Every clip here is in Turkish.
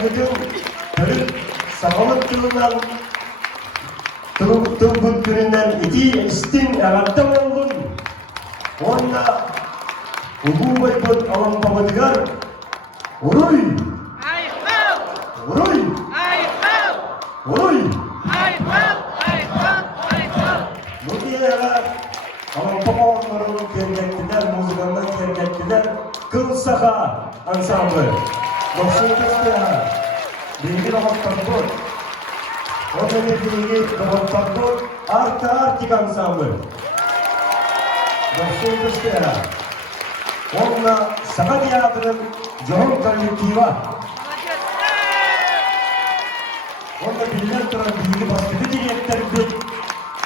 Saygıdın bölük sağlık yılından Tıbbıt gününden iti istin ağattam oldun. Onda ubu baybut alam pabadigar uruy uruy uruy bu diyeler alam papavanların kergettiler, muzikandan kergettiler. Kıl Saha ansambı 98'de bilgi romantan bu. O demekliği romantan bu. Artik ansambı 98'de onunla Saha Tiyatro'nun John Kollektiva. Onda bilinen turan bilgi baskıdı diyetlerinde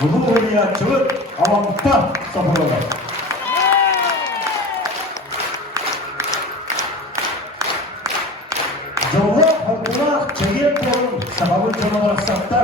ulu oynayatçılık avampa sapırlar. Jollar, halklar, çeğen korun, sababı canavar saktar.